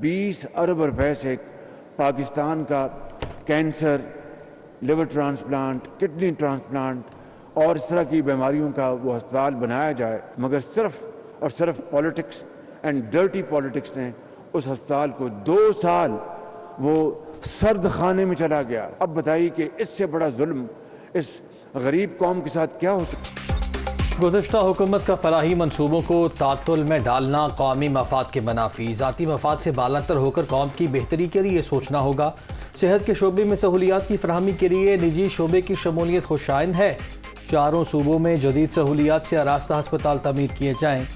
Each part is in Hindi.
20 अरब रुपए से पाकिस्तान का cancer, liver transplant, kidney transplant और इस तरह की बीमारियों का वो अस्पताल बनाया जाए, मगर सिर्फ और सिर्फ पॉलिटिक्स एंड डर्टी पॉलिटिक्स ने उस अस्पताल को 2 साल वो सर्द खाने में चला गया। अब बताइए कि इससे बड़ा जुल्म इस गरीब कौम के साथ क्या हो सकता। गुज़श्ता हुकूमत का फलाही मनसूबों को तातुल में डालना कौमी मफाद के मनाफी, ज़ाती मफाद से बालातर होकर कौम की बेहतरी के लिए सोचना होगा। सेहत के शोबे में सहूलियात की फराहमी के लिए निजी शोबे की शमूलियत खुशाइन है। 4 सूबों में जदीद सहूलियात से आरास्ता अस्पताल तमीर किए जाएँ।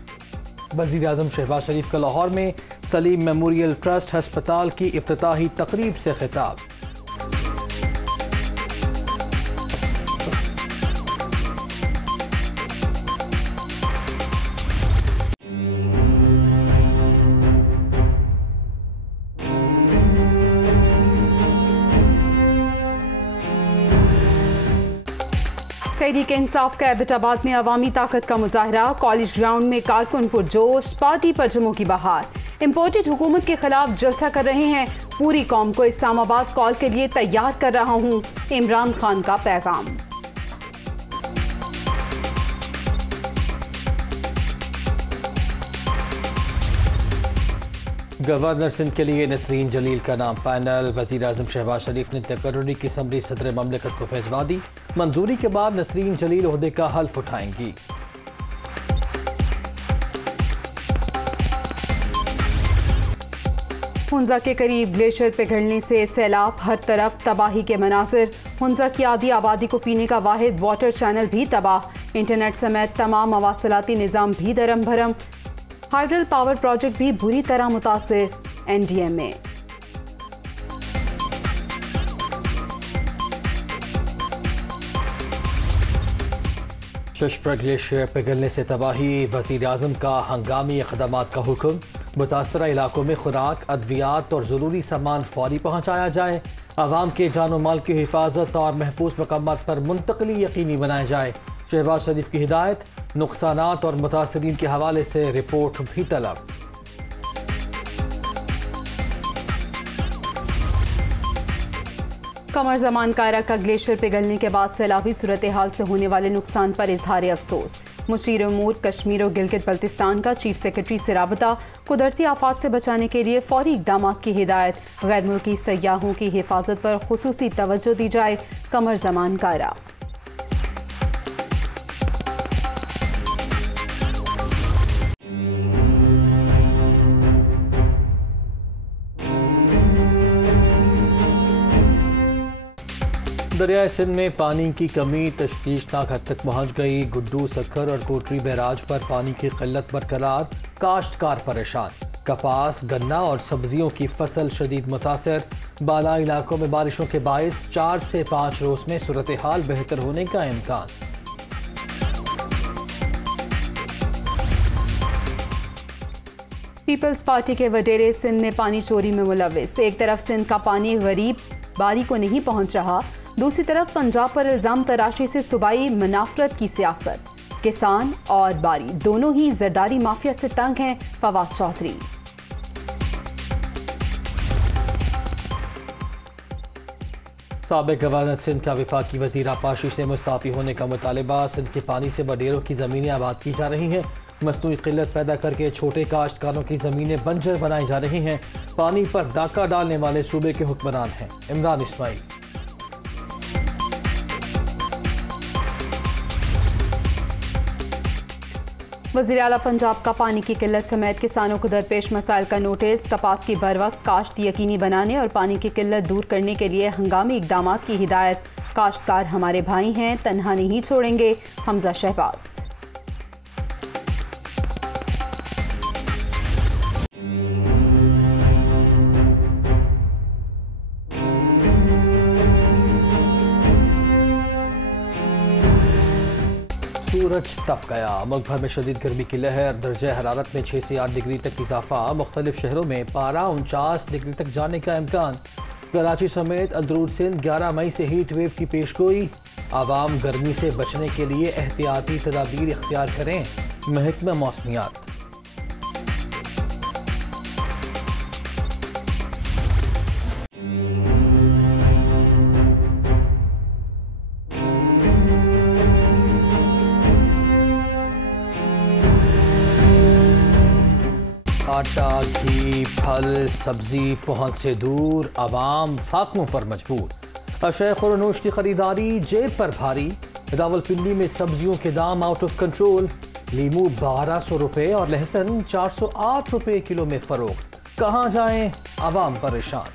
वज़ीर आज़म शहबाज शरीफ का लाहौर में सलीम मेमोरियल ट्रस्ट अस्पताल की इफ्तिताही तकरीब से खिताब। तहरीक-ए-इंसाफ का एबटाबाद में अवामी ताकत का मुजाहरा, कॉलेज ग्राउंड में कारकुन पुरजोश, पार्टी पर जमों की बहार। इम्पोर्टेड हुकूमत के खिलाफ जलसा कर रहे हैं, पूरी कौम को इस्लामाबाद कॉल के लिए तैयार कर रहा हूँ, इमरान खान का पैगाम। गवर्नर सिंध के लिए नसरीन जलील का नाम फाइनल। वज़ीर आज़म शहबाज शरीफ ने तकर्रुरी की समरी सदर ममलिकत को भिजवा दी। मंजूरी के बाद नसरीन जलील ओहदे का हल्फ उठाएंगी। हुंजा के करीब ग्लेशियर पिघलने से सैलाब, हर तरफ तबाही के मनासिर। हुंजा की आधी आबादी को पीने का वाहिद वाटर चैनल भी तबाह। इंटरनेट समेत तमाम मवासलाती निज़ाम भी दरम भरम। हाइड्रल पावर प्रोजेक्ट भी बुरी तरह मुतासिर। NDMA शशप्रा ग्लेशियर पिघलने से तबाही, वज़ीर आज़म का हंगामी इक़दामात का हुक्म। मुतासरा इलाकों में खुराक, अद्वियात और ज़रूरी सामान फौरी पहुँचाया जाए। आवाम के जानो माल की हिफाजत और महफूज मकामात पर मुंतकली यकीनी बनाया जाए। शहबाज शरीफ की हिदायत, नुकसानात और मुतासरीन के हवाले से रिपोर्ट भी तलब। कमर ज़मान कायरा का ग्लेशियर पिघलने के बाद सैलाबी सूरत हाल से होने वाले नुकसान पर इजहार अफसोस। मुशीर उमूर कश्मीर और गिलगित बल्तिस्तान का चीफ सेक्रेटरी से राबता, कुदरती आफात से बचाने के लिए फौरी इक़दाम की हिदायत। गैर मुल्की सयाहों की हिफाजत पर खुसूसी तवज्जो दी जाए। कमर ज़मान कायरा। दरियाए सिंध में पानी की कमी तशवीशनाक हद तक पहुँच गई। गुड्डू, सक्खर और कोटरी बैराज पर पानी की किल्लत बरकरार, काश्तकार परेशान। कपास, गन्ना और सब्जियों की फसल शदीद मुतासर। बाला इलाकों में बारिशों के बायस 4 से 5 रोज में सूरत हाल बेहतर होने का इम्कान। पीपल्स पार्टी के वडेरे सिंध में पानी चोरी में मुलविस। एक तरफ सिंध का पानी गरीब बारी को नहीं पहुंच रहा, दूसरी तरफ पंजाब पर इल्जाम तराशी से सूबाई मुनाफरत की सियासत। किसान और बारी दोनों ही जरदारी माफिया से तंग हैं। फवाद चौधरी। साबिक गवर्नर सिंध का वफाकी वजीर आपाशी से मुस्ताफी होने का मुतालबा। सिंध के पानी से वडेरों की ज़मीनें आबाद की जा रही हैं। मसनूई किल्लत पैदा करके छोटे काश्तकारों की ज़मीनें बंजर बनाई जा रही हैं। पानी पर डाका डालने वाले सूबे के हुक्मरान हैं इमरान इस्माइल। वज़ीर आला पंजाब का पानी की किल्लत समेत किसानों को दरपेश मसाइल का नोटिस। कपास की बरवक्त काश्त यकीनी बनाने और पानी की किल्लत दूर करने के लिए हंगामी इक़दाम की हिदायत। काश्तकार हमारे भाई हैं, तन्हा नहीं छोड़ेंगे। हमजा शहबाज। सूरज तप गया, मुल्क भर में शदीद गर्मी की लहर। दर्जा हरारत में 6 से 8 डिग्री तक इजाफा। मुख्तलिफ शहरों में पारा 49 डिग्री तक जाने का इम्कान। कराची समेत अंदरून सिंध 11 मई से हीट वेव की पेशगोई। आवाम गर्मी से बचने के लिए एहतियाती तदाबीर इख्तियार करें, महकमा मौसमियात। आटा, घी, फल, सब्जी पहुंच से दूर, आवाम फाकों पर मजबूर। अशय खुरनोश की खरीदारी जेब पर भारी। रावलपिंडी में सब्जियों के दाम आउट ऑफ कंट्रोल। लीमू 1200 रुपए और लहसुन 408 रुपए किलो में फरोख्त। कहां जाएं, आवाम परेशान।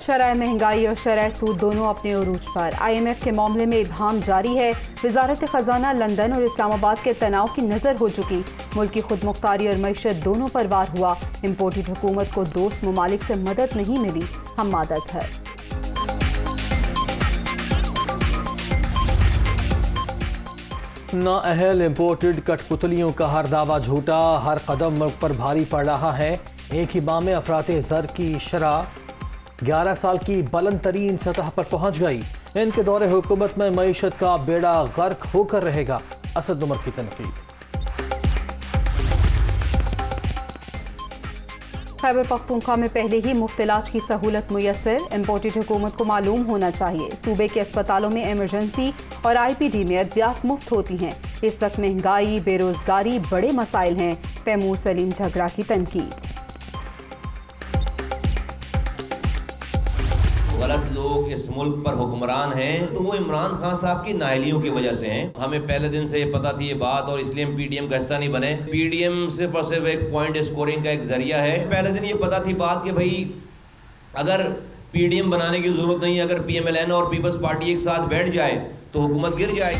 शरह महंगाई और शरह सूद दोनों अपने उरूज पर। IMF के मामले में इबहाम जारी है। वजारत खजाना लंदन और इस्लामाबाद के तनाव की नज़र हो चुकी। मुल्क की खुद मुख्तारी और मईशत दोनों पर वार हुआ। इम्पोर्टेड हुकूमत को दोस्त ममालिक से मदद नहीं मिली। हम्माद अजहर। नाअहल इम्पोर्टेड कठपुतलियों का हर दावा झूठा। हर कदम मुल्क पर भारी पड़ रहा है। एक ही माह में अफराते ज़र की शरह 11 साल की बुलंद तरीन सतह पर पहुंच गई। इनके दौरे हुकूमत में मईशत का बेड़ा गर्क होकर रहेगा। असद उमर की तनकीद। खैबर पख्तूनख्वा में पहले ही मुफ्त इलाज की सहूलत मुयस्सर। इम्पोर्टेड हुकूमत को मालूम होना चाहिए सूबे के अस्पतालों में इमरजेंसी और IPD में अद्वियात मुफ्त होती हैं। इस वक्त महंगाई, बेरोजगारी बड़े मसाइल हैं। तैमूर सलीम झगड़ा की तनकीद। गलत लोग इस मुल्क पर हुक्मरान हैं तो वो इमरान खान साहब की नाअहलियों की वजह से हैं। हमें पहले दिन से पता थी ये बात और इसलिए हम PDM का हिस्सा नहीं बने। PDM सिर्फ और सिर्फ एक पॉइंट स्कोरिंग का एक जरिया है। पहले दिन ये पता थी बात कि भाई अगर PDM बनाने की जरूरत नहीं है, अगर PMLN और पीपल्स पार्टी एक साथ बैठ जाए तो हुकूमत गिर जाए।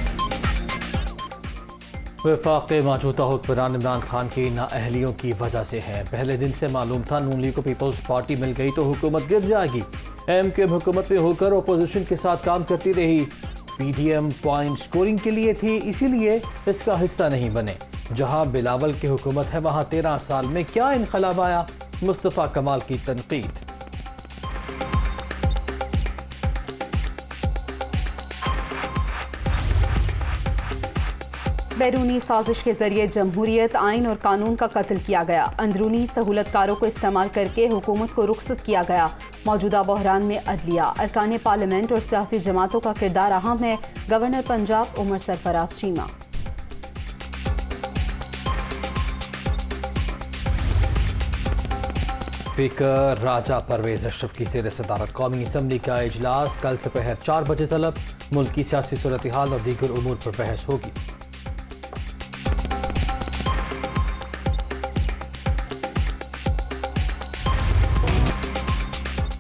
वफाक मौजूदा हुक्मरान इमरान खान की नाअहलियों की वजह से है। पहले दिन से मालूम था नून लीग को पीपल्स पार्टी मिल गई तो हुकूमत गिर जाएगी। MKM हुकूमत में होकर अपोजिशन के साथ काम करती रही। PDM पॉइंट स्कोरिंग के लिए थी, इसीलिए इसका हिस्सा नहीं बने। जहां बिलावल की हुकूमत है वहां 13 साल में क्या इनकलाब आया। मुस्तफ़ा कमाल की तनकीद। बैरूनी साजिश के जरिए जमहूरियत, आइन और कानून का कत्ल किया गया। अंदरूनी सहूलतकारों को इस्तेमाल करके हुकूमत को रुखसत किया गया। मौजूदा बहरान में अदलिया, अरकान पार्लियामेंट और सियासी जमातों का किरदार अहम है। गवर्नर पंजाब उमर सरफराज चीमा। स्पीकर राजा परवेज अशरफ की ज़ेर सदारत कौमी असम्बली का इजलास कल दोपहर 4 बजे तलब। मुल्क की सियासी सूरत हाल और दीगर उमूर पर बहस होगी।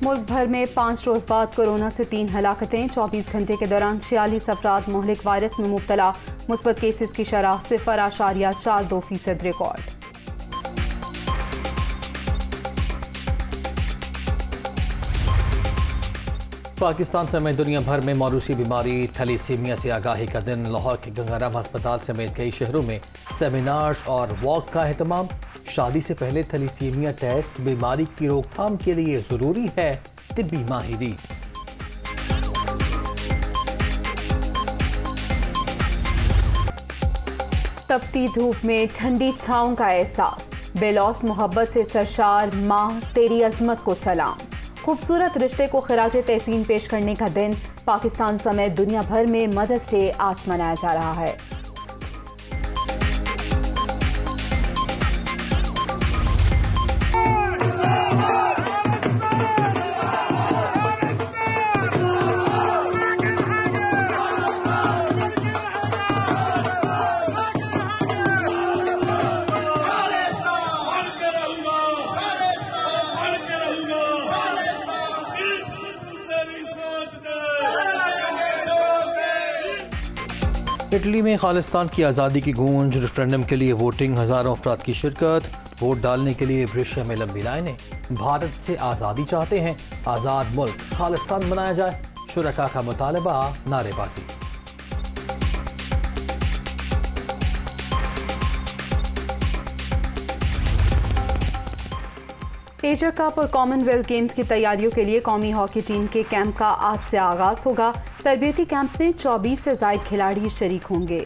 मुल्क भर में 5 रोज बाद कोरोना से 3 हलाकतें। 24 घंटे के दौरान 46 अफराद मुहलिक वायरस में मुब्तला। मुस्बत केसेस की शरह 0.42% रिकॉर्ड। पाकिस्तान समेत दुनिया भर में मौरूसी बीमारी थैलीसीमिया से आगाही का दिन। लाहौर के गंगाराम अस्पताल समेत कई शहरों में सेमिनार्स और वॉक का एहतमाम। शादी से पहले थैलीसीमिया टेस्ट बीमारी की रोकथाम के लिए जरूरी है। तिब्बी माहिरी। तपती धूप में ठंडी छांव का एहसास। बेलौस मोहब्बत से सरशार माँ तेरी अजमत को सलाम। खूबसूरत रिश्ते को खिराजे तहसीन पेश करने का दिन। पाकिस्तान समेत दुनिया भर में मदर्स डे आज मनाया जा रहा है। इटली में खालिस्तान की आज़ादी की गूंज। रेफरेंडम के लिए वोटिंग, हज़ारों अफराद की शिरकत। वोट डालने के लिए ब्रिशिया में लंबी लाइनें। भारत से आज़ादी चाहते हैं, आज़ाद मुल्क खालिस्तान बनाया जाए। शुरका का मुतालबा, नारेबाजी। एशिया कप और कॉमनवेल्थ गेम्स की तैयारियों के लिए कौमी हॉकी टीम के कैंप का आज से आगाज होगा। तरबियती कैंप में 24 से ज़ायद खिलाड़ी शरीक होंगे।